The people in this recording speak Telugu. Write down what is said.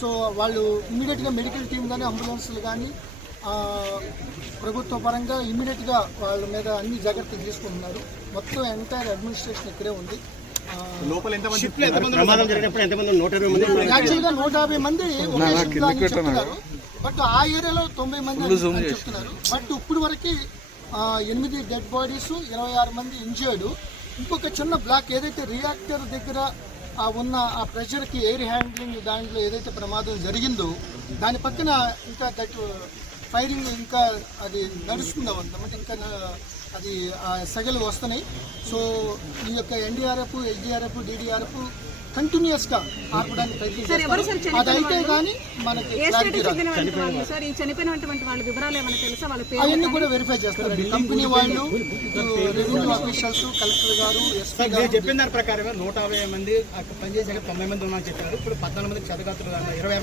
సో వాళ్ళు ఇమీడియట్గా మెడికల్ టీం కానీ అంబులెన్స్లు కానీ ప్రభుత్వ పరంగా ఇమీడియట్గా వాళ్ళ మీద అన్ని జాగ్రత్తలు తీసుకుంటున్నారు. మొత్తం ఎంటైర్ అడ్మినిస్ట్రేషన్ ఇక్కడే ఉంది. యాక్చువల్గా 150 మంది చెప్తున్నారు, బట్ ఆ ఏరియాలో 90 మంది చెప్తున్నారు. బట్ ఇప్పుడు వరకు 8 డెడ్ బాడీస్, 26 మంది ఇంజర్డ్. ఇంకొక చిన్న బ్లాక్ ఏదైతే రియాక్టర్ దగ్గర ఉన్న ఆ ప్రెషర్కి ఎయిర్ హ్యాండ్లింగ్ దాంట్లో ఏదైతే ప్రమాదం జరిగిందో దాని పక్కన ఇంకా దట్ ఫైరింగ్ ఇంకా అది నడుస్తుందన్నమాట. ఇంకా అది సెగలు వస్తున్నాయి. సో ఈ యొక్క ఎన్డీఆర్ఎఫ్, ఎస్డీఆర్ఎఫ్, డీడీఆర్ఎఫ్ కంటిన్యూస్గా ఆపడానికి ప్రయత్నిస్తారు. అది అయితే కానీ మనకి అవన్నీ కూడా వెరిఫై చేస్తారు. కంపెనీ వాళ్ళు, రెవెన్యూ ఆఫీషియల్స్, కలెక్టర్ గారు, ఎస్పీ గారు చెప్పిన దాని ప్రకారంగా 150 మంది పనిచేసాక 90 మంది ఉన్నారని చెప్పారు. ఇప్పుడు 14 మంది క్షతగాత్రులు, 20